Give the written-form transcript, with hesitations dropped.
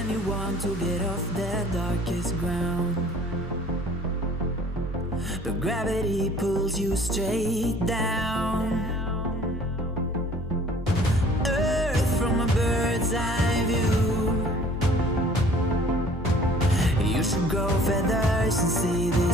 when you want to get off the darkest ground, but gravity pulls you straight down. Earth from a bird's eye view. You should grow feathers and see the